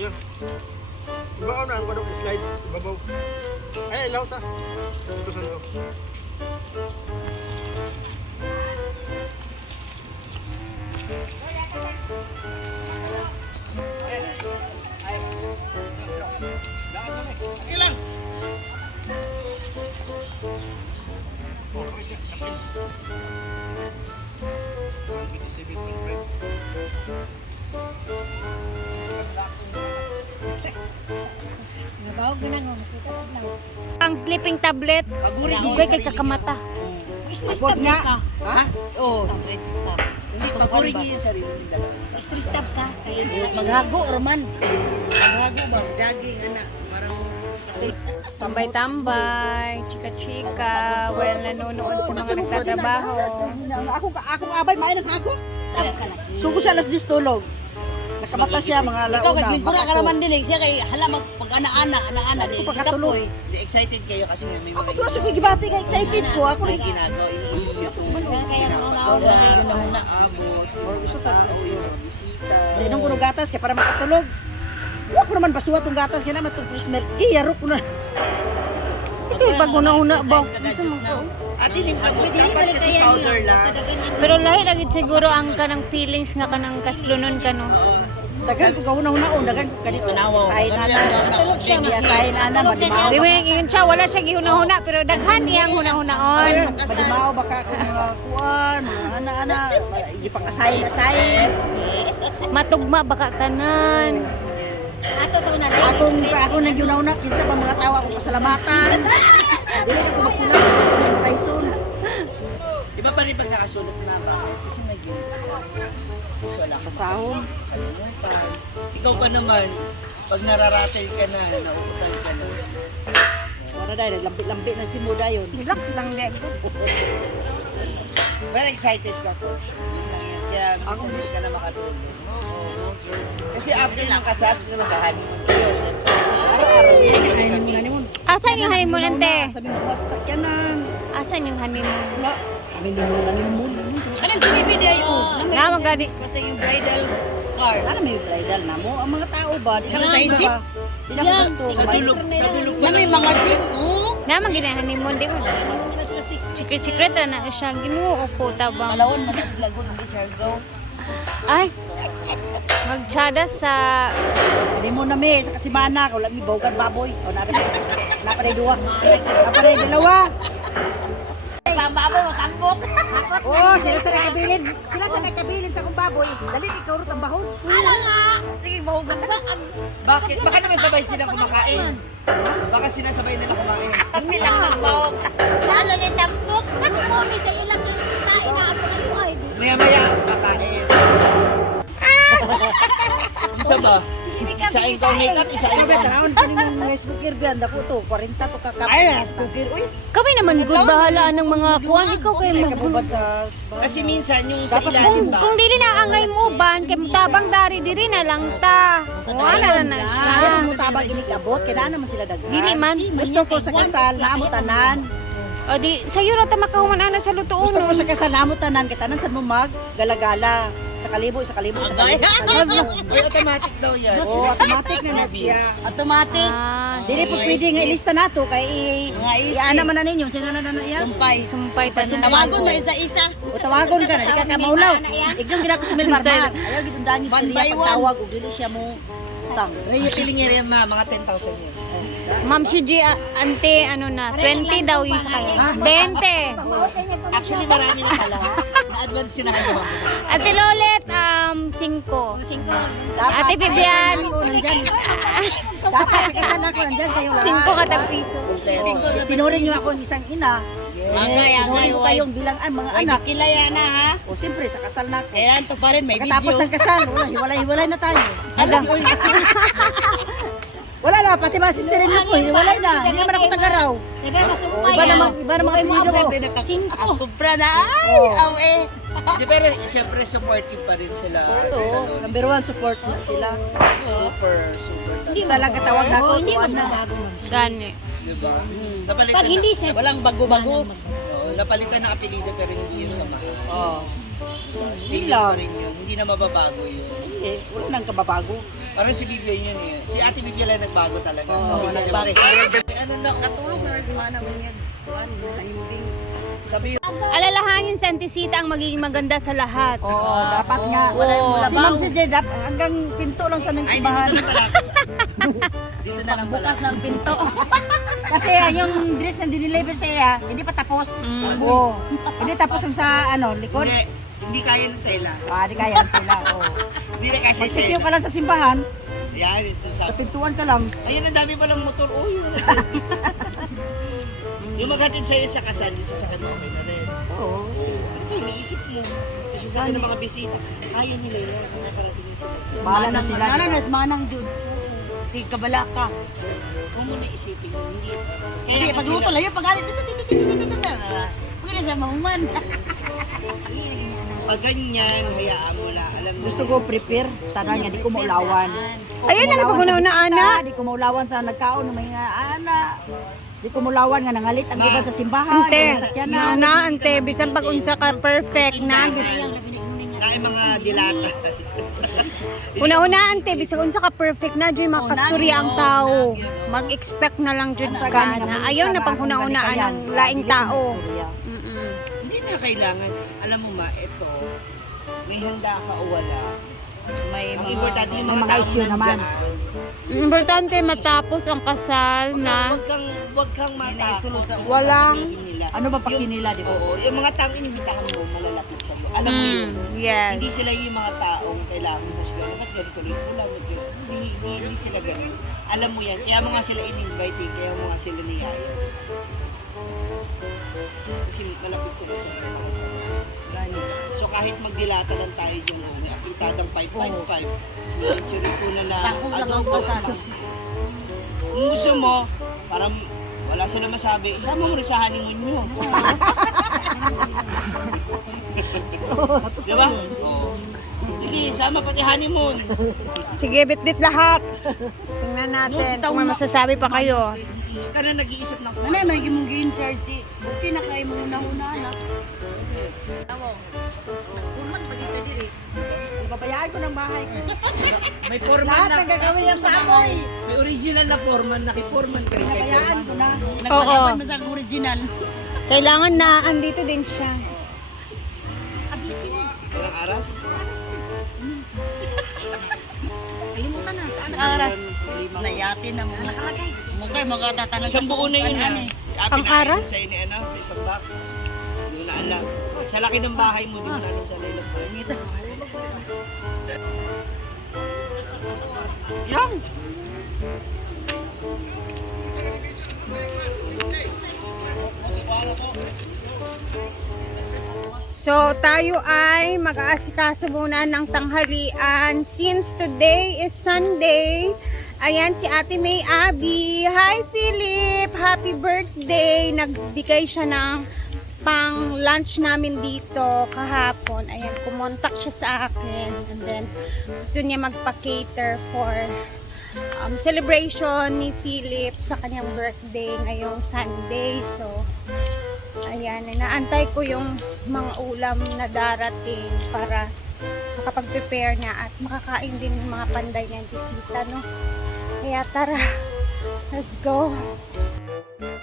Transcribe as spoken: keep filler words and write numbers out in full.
Yan. Ibabaw na ang kwadok slide. Ibabaw. Ay, ilaw sa. Ito sa loob. Ilang. Oh, okay. Nabawag na nga, makita ka lang. Ang sleeping tablet. Dugay kay kakamata. Stress tab ka. Ha? Oo. Stress tab. Hindi, pagurin niyo yung sarili ng dalawa. Stress tab ka. Kaya Maghago, Roman. Maghago ba? Jogging, anak. Parang... Tambay-tambay, chika-chika, while nanonood sa mga nagtatrabaho. Ako, ako abay, maay naghago. tab ka lang. Sugo siya alas diyes tulog. Nakamata siya mga alauna. Ikaw kay Gligura ka naman din eh. Siya kay hala mag pag ana-ana, ana-ana di. Pagkatulog. Excited kayo kasi nga may Ako mga tuwa sa gigibati ka, excited ko. Ako may rin. ginagawa. Iniisip niyo kung ano. Kaya kaya mga Kung nauna. ano yun ang naabot. Or gusto sa Tao yun, bisita. Sa inong kuno gatas kaya para makatulog. Huwag ko naman basuwa tong gatas kaya naman itong fresh milk. Iyaro ko na. Eh, pag una-una ba? At hindi mo Pwede dapat balik kasi kaya powder nila. lang. Basta ganyan. Pero lahi lagi siguro ang kanang feelings nga kanang kaslunon ka no. Dagan ko kauna-una o dagan ko kanito. Tanawa. Sayin na na. Natulog siya. Sayin na na. Natulog siya Badimaw. Di ba yung siya wala siya gihuna-huna pero daghan iyang huna-hunaon. Badimaw baka ko mga kuwan, mga ana-ana. Hindi pa kasayin-asayin. Matugma baka tanan. Ato sa una. Ako ako nang yuna-una kinsa pa mga tawa ko pasalamatan. Dili ko magsulat sa Tyson. Di ba pa rin pag nakasulat na ba? Kasi may ginagawa. Kasi wala ka Kasahon. kalimutan. Ikaw pa naman, pag nararatel ka na, nauutal ka na. Wala dahil lambi-lambi na si Muda yun. Relax lang din. Very excited ka po. Yun lang yan. Kaya minsan hindi ka na makatulog. Kasi after ng kasal, maghahanin mo kayo. Siyempre, araw-araw yun. Honeymoon, honeymoon. Asan yung honeymoon ante? Sabi mo mga sasakyanan. Asan yung honeymoon? Wala. Honeymoon, honeymoon. Anong tinipid ay yun? Nga magani. Kasi yung bridal car. Ano may bridal na mo? Ang mga tao ba? Di Ano lang tayo, jeep? Di lang sa store. Sa dulog, sa dulog pa may mga jeep. Oh. Naman gina honeymoon di mo. Secret-secret na siya ginuo po tabang. Malawon man na sila good, hindi siya go. Ay. Magtsada sa Honeymoon na may sa Kasimana. Wala may bawgan baboy. O narin. Naparay duwa. Naparay dalawa. Bababoy, matambok. Oo, sila sa nakabilin. Sila sa nakabilin sa kong baboy. Dali, ikaw rin ang bahon. Ano nga? Sige, bahugan ka. Bakit? Baka naman sabay silang kumakain. Baka sinasabay nila kumain. Hindi lang nagbawag. Lalo ni Tampok. Kami sa ilang kain na ako ng buhay. Maya-maya, kakain. Isa ba? Isa ikaw makeup, isa Sabi, ikaw. tanawin ko yung rice cooker ba? Dako to, forty to kakap. Ay, rice cooker. Uy, kami naman good bahalaan ng mga kuwan ikaw kay May mo. kabubad sa... kasi minsan yung sa Dapat ilalim Kung, ba? kung dili na angay mo ban kay mutabang dari diri na lang ta. Wala na na siya. Tapos mo tabang inikabot, kaya naman sila daghan. Dili man. Gusto ko sa kasal, naamutanan. O di sayo ra ta makahuman ana sa lutuon. Gusto ko sa kasal, naamutanan. Kaya tanan sa mo mag, gala-gala. Sa kalibo, sa kalibo, sa kalibo. Sa kalibo. Uy, automatic daw yan. Oo, automatic na na siya. Automatic. Ah, Dili po pwede nga ilista na to, kay i- Mga isip. i-ana man na ninyo. Sino na na na yan? Sumpay. sumpay tanan. Tawagon na isa-isa. O tawagon ka na, di ka ka maulaw. Ignong gina ko si Milmarmar. Ayaw gitundangin One siya by one. pagtawag o dili siya mo utang. Ay, yung piling area ma, mga ten thousand yun. Ma'am Shiji ah, ante ano na twenty daw yung sa kanya. twenty. Actually, marami na pala. Na-advance ko na kayo. Ate Lolet um cinco. Singko. Ate Vivian Dapat sa kasal ako, nandyan kayo lahat. cinco kada piso. Oo. Tinurin niyo ako ng isang ina. Agay, Eh, agay, tinurin ko wife. kayong bilang ah, mga Ay, anak. kilaya na ha. O siyempre, sa kasal na ako. Kailan to pa rin, may Pagkatapos video. ng kasal, wala, hiwalay-hiwalay na tayo. Alam mo, Wala na, pati mga sisterin mo ko, hiwalay na. Hindi naman ako taga-raw. Nagkakasumpay Iba ah. naman, iba naman ang video ko. Singko. Kumpra na. Ay, Oo. aw eh. Di, pero siyempre supportive pa rin sila. Oo, number one, support mo sila. Super, super. Isa lang katawag na ako, Hindi tuwan na. magbabago. Gani. Diba? Napalitan Pag hindi na, sex, walang bago-bago. Oo, napalitan ng apelido pero hindi yun sa mahal. Oo. Diba? Still Hindi lang. yun pa rin yun. Hindi na mababago yun. Hindi, wala nang kababago. Parang si Vivian yun eh. Si Ate Vivian lang nagbago talaga. Oo, Kasi nagbago. siyempre, Ano na, katulog na mana mo yan. Nahimding. sabi yun, Alalahanin sa Antisita ang magiging maganda sa lahat. Oo, dapat nga. Wala yung Oo. Si Ma'am si Jay, dap- hanggang pinto lang sa nang ay, simbahan. dito na pala. Dito na lang pala. Bukas ng pinto. Kasi ah, yung dress na diniliver sa iya, hindi pa tapos. Mm. Oo. Hindi tapos ang sa ano, likod. Hindi, hindi kaya ng tela. Ah, di kaya sila. Oo. Hindi na kasi Magsitiyo tela. ka lang sa simbahan, Yan, sa sasabi. pintuan ka lang. Ayun, ang dami palang motor. Oh, yun na service. Yung maghatid sa'yo sa kasal, yung sasakyan mo, okay na rin. Oo. Ano ba, iniisip mo? Yung sasakyan ng mga bisita, kaya nila yan. Nakarating na sila. Bahala na sila. Ano di na, ba? manang Jud. Sige, kabala ka. Huwag mo na isipin yun. Hindi. Kaya Hindi, nga pagluto sila- lang yun, pag-alit, dito, dito, dito, dito, dito, dito. Pwede sa mahuman. Pag ganyan, hayaan mo na. Alam mo, Gusto ko prepare, taga niya, di ko maulawan. Ayun na, pag una-una, ana. Di ko maulawan sa nagkaon ng mga ana. Di ko maulawan nga nangalit ang iba sa simbahan. Ante, yung sakyanan. na na, ante, bisan pag unsa ka perfect na. na yung mga dilata. Una-una, ante, bisan unsa ka perfect na, dyan makasturya ang tao. Mag-expect na lang dyan ka na. Ayaw na pang una-una ang laing tao. Mm-mm. Hindi na kailangan. Alam mo ma, ito, may handa ka o wala. May Ang mga... importante yung may mga mga taong issue naman. nandyan. Importante matapos ang kasal na Huwag kang, huwag kang matakot sa Walang- sasabihin nila. Ano ba pakinila, di ba? Oo, yung mga taong inimbitahan mo, malalapit sa mo. Alam mo yun. mm, yes. Hindi sila yung mga taong kailangan mo husga. Ba't ganito rin mo lang? Ba't ganito? Hindi, hindi, hindi sila ganun. Alam mo yan. Kaya mo nga sila in-invite eh. Kaya mo nga sila niyaya. Kasi malapit sila sa mga ganun. So kahit magdilata lang tayo dyan, oh, may apitadang five five five. May century po na na Takot lang ang adobo. pasado. Kung gusto mo, parang wala sila masabi, isama mo rin sa honeymoon nyo. Di ba? Oo. Sige, sama pati honeymoon. Sige, bit-bit lahat. Tingnan natin kung may masasabi pa kayo. Ka na nag-iisip ng Ano, may gimong gi-in-charge di. Okay na kayo mong una-una, anak. Tawag. Nagpulman pag ito diri. Ipabayaan ko ng bahay ko. may foreman Lahat na. ng gagawin yung sa amoy. May original na foreman, naki-foreman ka rin kay Ipabayaan foreman. ko na. Nagpalaban mo sa original. Kailangan na andito din siya. Ilang aras? Kalimutan na, saan aras? Nayati na mo. Nakalagay. Mugay, magkatatanong. Isang buo na yun ha. Ang aras? Sa ni ano, sa isang box. Hindi mo na alam. Sa laki ng bahay mo, hindi mo na alam sa lilang pa. Yan! So, tayo ay mag-aasikaso muna ng tanghalian. Since today is Sunday, ayan si Ate May Abby. Hi, Philip! Happy birthday! Nagbigay siya ng pang lunch namin dito kahapon. Ayan, kumontak siya sa akin. And then, gusto niya magpa-cater for um, celebration ni Philip sa kanyang birthday ngayong Sunday. So, ayan, inaantay ko yung mga ulam na darating para makapag-prepare na at makakain din yung mga panday niyang bisita, no? Kaya tara, let's go!